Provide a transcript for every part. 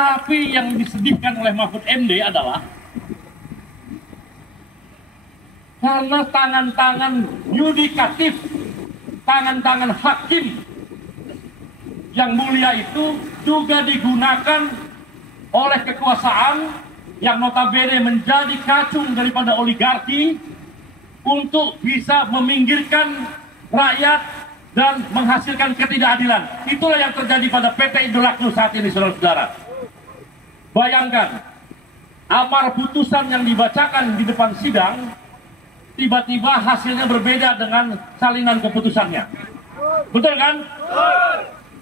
Tapi yang disedihkan oleh Mahfud MD adalah karena tangan-tangan yudikatif, tangan-tangan hakim yang mulia itu juga digunakan oleh kekuasaan yang notabene menjadi kacung daripada oligarki untuk bisa meminggirkan rakyat dan menghasilkan ketidakadilan. Itulah yang terjadi pada PT Indolakno saat ini, saudara-saudara. Bayangkan, amar putusan yang dibacakan di depan sidang, tiba-tiba hasilnya berbeda dengan salinan keputusannya. Betul kan?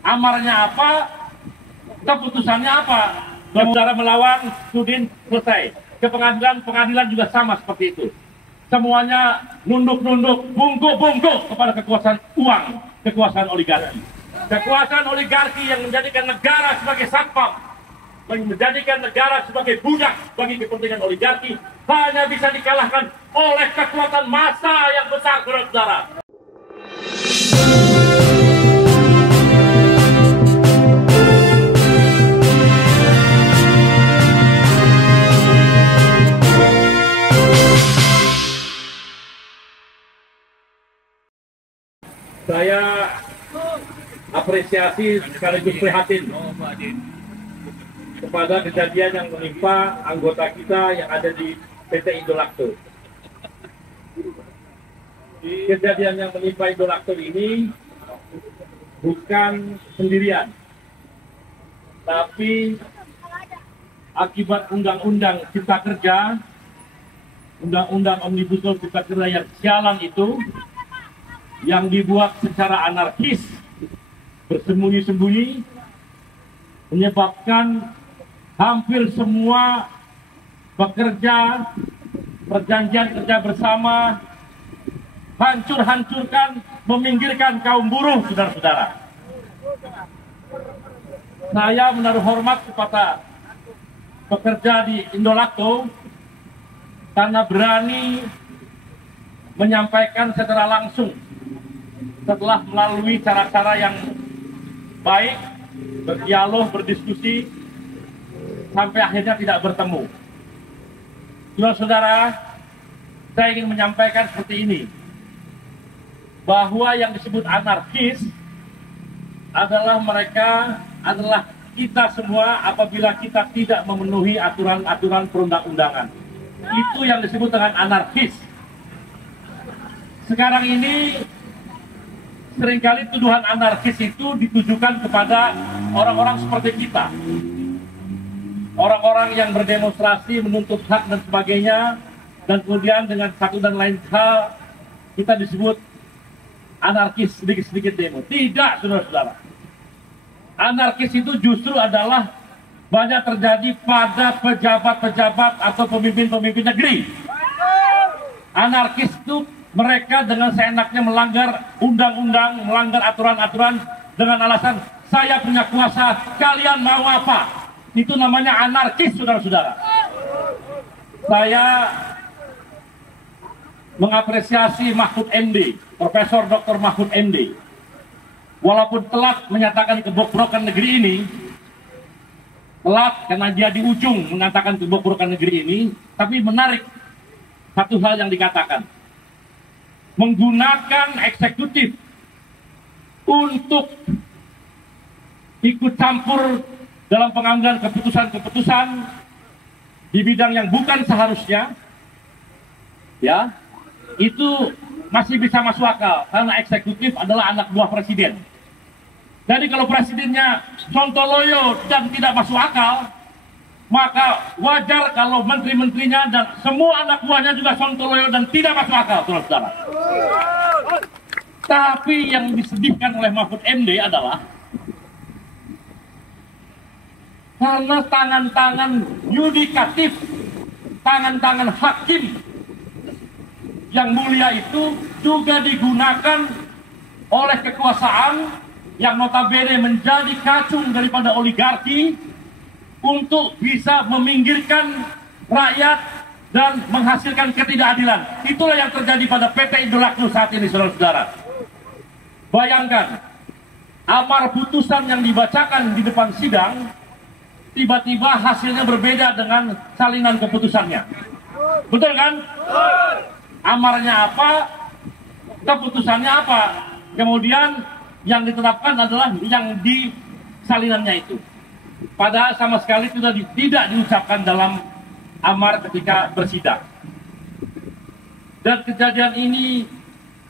Amarnya apa, keputusannya apa? Saudara melawan, Sudin selesai. Ke pengadilan, pengadilan juga sama seperti itu. Semuanya nunduk-nunduk, bungkuk-bungkuk kepada kekuasaan uang, kekuasaan oligarki. Kekuasaan oligarki yang menjadikan negara sebagai satpam, menjadikan negara sebagai budak bagi kepentingan oligarki, hanya bisa dikalahkan oleh kekuatan massa yang besar, saudara-saudara. Saya apresiasi sekaligus prihatin kepada kejadian yang menimpa anggota kita yang ada di PT Indolakno. Kejadian yang menimpa Indolakno ini bukan sendirian, tapi akibat Undang-Undang Cipta Kerja, Undang-Undang Omnibus Law Cipta Kerja yang sialan itu, yang dibuat secara anarkis, bersembunyi-sembunyi, menyebabkan hampir semua pekerja perjanjian kerja bersama hancur-hancurkan, meminggirkan kaum buruh, saudara-saudara. Saya menaruh hormat kepada pekerja di Indolakno karena berani menyampaikan secara langsung setelah melalui cara-cara yang baik, berdialog, berdiskusi, sampai akhirnya tidak bertemu. Saudara-saudara, saya ingin menyampaikan seperti ini, bahwa yang disebut anarkis adalah kita semua apabila kita tidak memenuhi aturan-aturan perundang-undangan. Itu yang disebut dengan anarkis. Sekarang ini seringkali tuduhan anarkis itu ditujukan kepada orang-orang seperti kita. Orang-orang yang berdemonstrasi, menuntut hak dan sebagainya, dan kemudian dengan satu dan lain hal kita disebut anarkis sedikit-sedikit demo. Tidak, saudara-saudara. Anarkis itu justru adalah banyak terjadi pada pejabat-pejabat atau pemimpin-pemimpin negeri. Anarkis itu mereka dengan seenaknya melanggar undang-undang, melanggar aturan-aturan dengan alasan saya punya kuasa, kalian mau apa? Itu namanya anarkis, saudara-saudara. Saya mengapresiasi Mahfud MD, Profesor Dr. Mahfud MD. Walaupun telat menyatakan kebobrokan negeri ini, telat karena dia di ujung mengatakan kebobrokan negeri ini, tapi menarik satu hal yang dikatakan. Menggunakan eksekutif untuk ikut campur dalam pengambilan keputusan-keputusan di bidang yang bukan seharusnya, ya, itu masih bisa masuk akal karena eksekutif adalah anak buah presiden. Jadi kalau presidennya sontoloyo dan tidak masuk akal, maka wajar kalau menteri-menterinya dan semua anak buahnya juga sontoloyo dan tidak masuk akal, saudara-saudara. Tapi yang disedihkan oleh Mahfud MD adalah karena tangan-tangan yudikatif, tangan-tangan hakim yang mulia itu juga digunakan oleh kekuasaan yang notabene menjadi kacung daripada oligarki untuk bisa meminggirkan rakyat dan menghasilkan ketidakadilan. Itulah yang terjadi pada PT Indolakno saat ini, saudara-saudara. Bayangkan, amar putusan yang dibacakan di depan sidang, tiba-tiba hasilnya berbeda dengan salinan keputusannya. Betul kan? Amarnya apa, keputusannya apa, kemudian yang ditetapkan adalah yang di salinannya itu. Padahal sama sekali sudah tidak diucapkan dalam amar ketika bersidang. Dan kejadian ini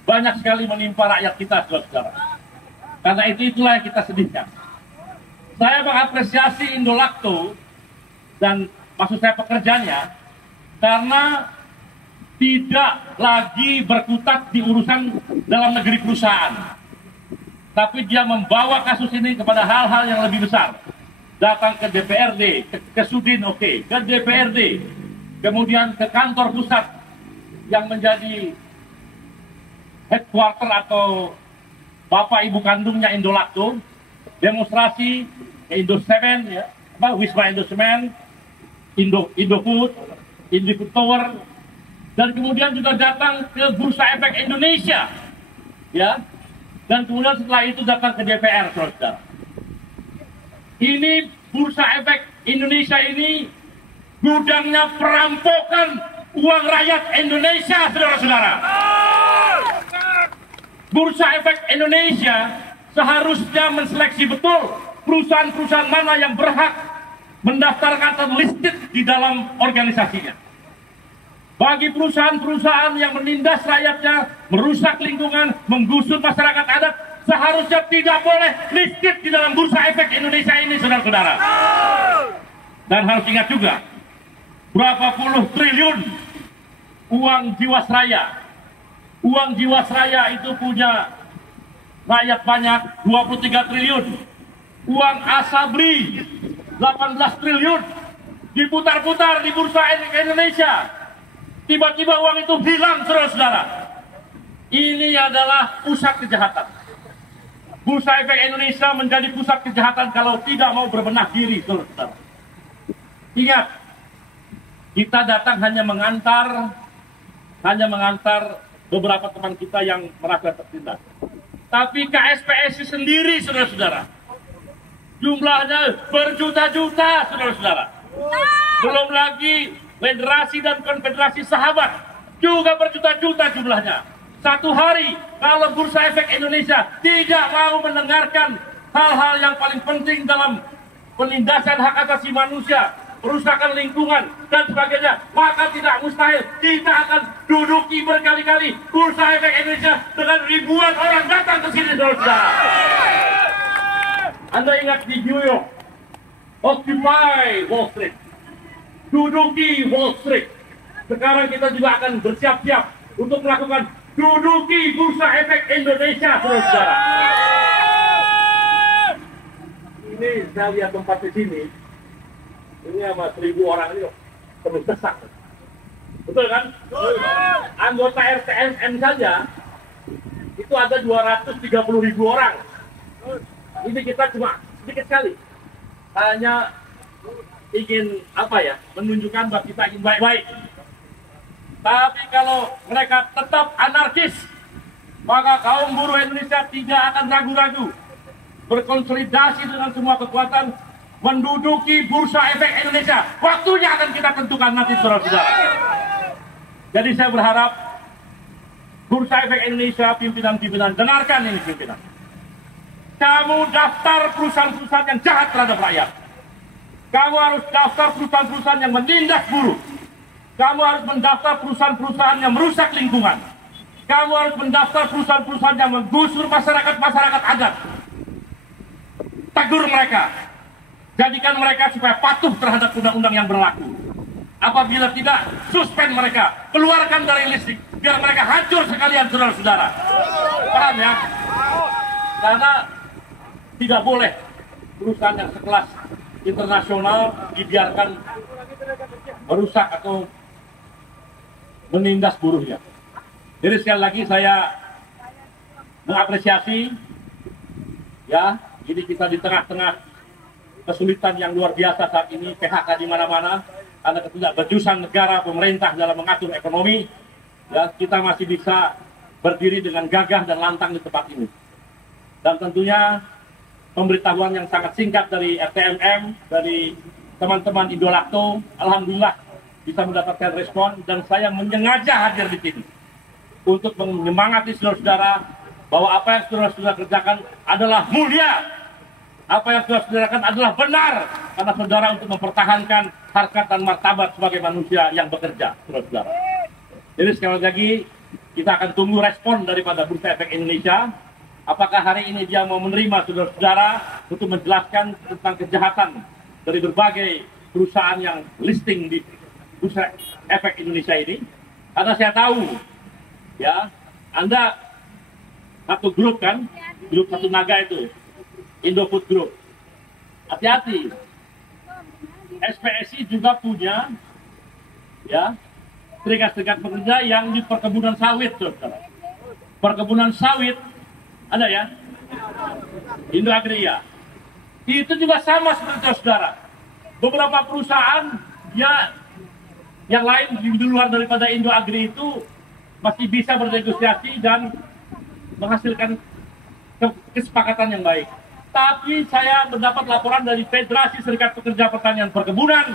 banyak sekali menimpa rakyat kita, saudara-saudara. Karena itulah yang kita sedihkan. Saya mengapresiasi Indolakto dan maksud saya pekerjanya karena tidak lagi berkutat di urusan dalam negeri perusahaan. Tapi dia membawa kasus ini kepada hal-hal yang lebih besar. Datang ke DPRD, ke Sudin, ke DPRD, kemudian ke kantor pusat yang menjadi headquarter atau bapak ibu kandungnya Indolakto, demonstrasi ke Indo Semen, Wisma Indo Semen, Indofood, Indofood Tower, dan kemudian juga datang ke Bursa Efek Indonesia, dan kemudian setelah itu datang ke DPR, saudara. Ini Bursa Efek Indonesia ini gudangnya perampokan uang rakyat Indonesia, saudara-saudara. Bursa Efek Indonesia seharusnya menseleksi betul perusahaan-perusahaan mana yang berhak mendaftarkan atau listed di dalam organisasinya. Bagi perusahaan-perusahaan yang menindas rakyatnya, merusak lingkungan, menggusur masyarakat adat, seharusnya tidak boleh listed di dalam Bursa Efek Indonesia ini, saudara-saudara. Dan harus ingat juga, berapa puluh triliun uang Jiwasraya. Uang Jiwasraya itu punya rakyat banyak, 23 triliun. Uang Asabri, 18 triliun. Diputar-putar di Bursa Efek Indonesia. Tiba-tiba uang itu hilang, saudara-saudara. Ini adalah pusat kejahatan. Bursa Efek Indonesia menjadi pusat kejahatan kalau tidak mau berbenah diri, saudara-saudara. Ingat, kita datang hanya mengantar beberapa teman kita yang merasa tertindas. Tapi KSPSI sendiri, saudara-saudara, jumlahnya berjuta-juta, saudara-saudara. Belum lagi federasi dan konfederasi sahabat juga berjuta-juta jumlahnya. Satu hari kalau Bursa Efek Indonesia tidak mau mendengarkan hal-hal yang paling penting dalam penindasan hak asasi manusia, perusakan lingkungan dan sebagainya, maka tidak mustahil kita akan duduki berkali-kali Bursa Efek Indonesia dengan ribuan orang datang ke sini, saudara. Anda ingat di New York, Occupy Wall Street, duduki Wall Street. Sekarang kita juga akan bersiap-siap untuk melakukan duduki Bursa Efek Indonesia, saudara. Ini saya lihat tempat di sini. Ini sama 1.000 orang ini terus sesak. Betul kan? Anggota RTSN saja itu ada 230.000 orang. Ini kita cuma sedikit sekali. Hanya ingin menunjukkan bahwa kita ingin baik-baik. Tapi kalau mereka tetap anarkis, maka kaum buruh Indonesia tidak akan ragu-ragu berkonsolidasi dengan semua kekuatan menduduki Bursa Efek Indonesia. Waktunya akan kita tentukan nanti, saudara-saudara. Jadi saya berharap Bursa Efek Indonesia, pimpinan-pimpinan, dengarkan ini pimpinan. Kamu daftar perusahaan-perusahaan yang jahat terhadap rakyat. Kamu harus daftar perusahaan-perusahaan yang menindas buruh. Kamu harus mendaftar perusahaan-perusahaan yang merusak lingkungan. Kamu harus mendaftar perusahaan-perusahaan yang menggusur masyarakat adat. Tegur mereka. Jadikan mereka supaya patuh terhadap undang-undang yang berlaku. Apabila tidak, suspend mereka. Keluarkan dari listrik. Biar mereka hancur sekalian, saudara-saudara. Paham ya? Karena tidak boleh perusahaan yang sekelas internasional dibiarkan merusak atau menindas buruhnya. Jadi sekali lagi saya mengapresiasi, ini kita di tengah-tengah kesulitan yang luar biasa saat ini, PHK di mana-mana, karena ketidakberjusan negara pemerintah dalam mengatur ekonomi, kita masih bisa berdiri dengan gagah dan lantang di tempat ini. Dan tentunya pemberitahuan yang sangat singkat dari RTMM, dari teman-teman Indolakto. Alhamdulillah bisa mendapatkan respon, dan saya menyengaja hadir di sini untuk menyemangati saudara-saudara bahwa apa yang saudara-saudara kerjakan adalah mulia, apa yang saudara kerjakan adalah benar, karena saudara untuk mempertahankan harkat dan martabat sebagai manusia yang bekerja, saudara-saudara. Jadi sekali lagi kita akan tunggu respon daripada Bursa Efek Indonesia. Apakah hari ini dia mau menerima saudara-saudara untuk menjelaskan tentang kejahatan dari berbagai perusahaan yang listing di Bursa Efek Indonesia ini? Karena saya tahu, ya, Anda satu grup kan, grup satu naga itu, Indofood Group. Hati-hati. SPSI juga punya, ya, serikat-serikat pekerja yang di perkebunan sawit, saudara. Perkebunan sawit ada ya, Indo Agri ya. Itu juga sama seperti saudara. Beberapa perusahaan ya yang lain di luar daripada Indo Agri itu masih bisa bernegosiasi dan menghasilkan kesepakatan yang baik. Tapi saya mendapat laporan dari Federasi Serikat Pekerja Pertanian Perkebunan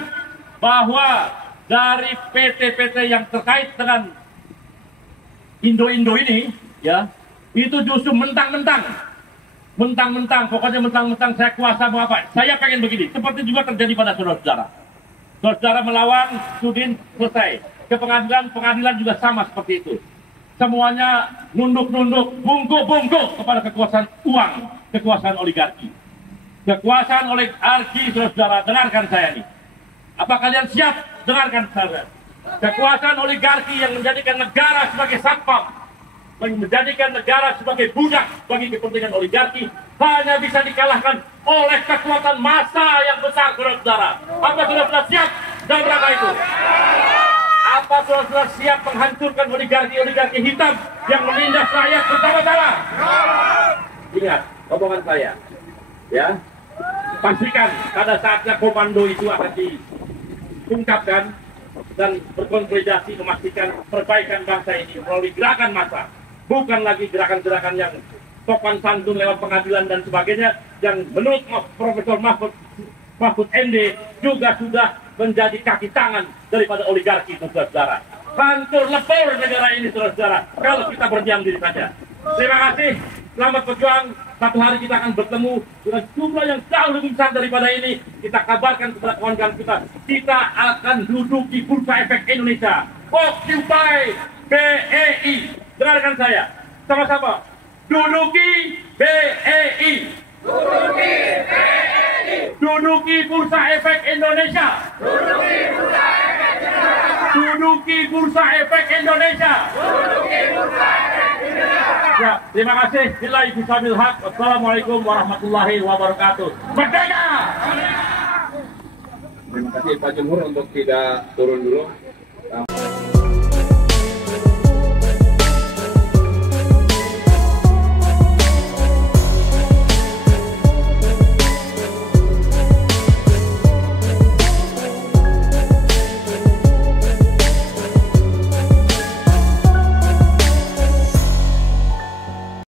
bahwa dari PT-PT yang terkait dengan Indo-Indo ini, ya, itu justru mentang-mentang, pokoknya mentang-mentang saya kuasa mau apa, saya pengen begini. Seperti juga terjadi pada saudara-saudara. Saudara melawan, Sudin selesai. Ke pengadilan, pengadilan juga sama seperti itu. Semuanya nunduk-nunduk, bungkuk-bungkuk kepada kekuasaan uang, kekuasaan oligarki. Kekuasaan oligarki, saudara-saudara, dengarkan saya nih. Apa kalian siap? Dengarkan saya. Kekuasaan oligarki yang menjadikan negara sebagai satpam, menjadikan negara sebagai budak bagi kepentingan oligarki, hanya bisa dikalahkan oleh kekuatan massa yang besar, saudara-saudara. Apa saudara-saudara siap dalam rangka itu? Apa saudara-saudara siap menghancurkan oligarki hitam yang menindas rakyat bersama-sama? Ingat omongan saya, ya. Pastikan pada saatnya komando itu akan diungkapkan dan berkonsolidasi memastikan perbaikan bangsa ini melalui gerakan massa, bukan lagi gerakan-gerakan yang sopan santun lewat pengadilan dan sebagainya, yang menurut Profesor Mahfud MD juga sudah menjadi kaki tangan daripada oligarki, saudara-saudara. Hancur lebur negara ini, saudara-saudara, kalau kita berdiam diri saja. Terima kasih, selamat berjuang. Satu hari kita akan bertemu dengan jumlah yang jauh lebih besar daripada ini. Kita kabarkan kepada kawan-kawan kita, kita akan duduk di Bursa Efek Indonesia. Occupy BEI. Dengarkan saya, sama-sama. Duduki BEI. Duduki BEI. Duduki Bursa Efek Indonesia. Duduki Bursa Efek Indonesia. Duduki Bursa Efek Indonesia. Duduki Bursa Efek Indonesia. Ya, terima kasih. Billahi bisabil haq. Wassalamualaikum warahmatullahi wabarakatuh. Merdeka! Terima kasih Pak Jumhur untuk tidak turun dulu.